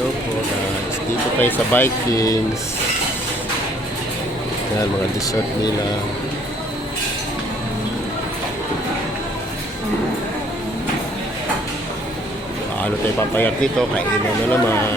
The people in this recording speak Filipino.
Hello po guys, dito tayo sa Vikings. Yan, mga dessert nila. Ano tayo papayat dito, kainan na naman.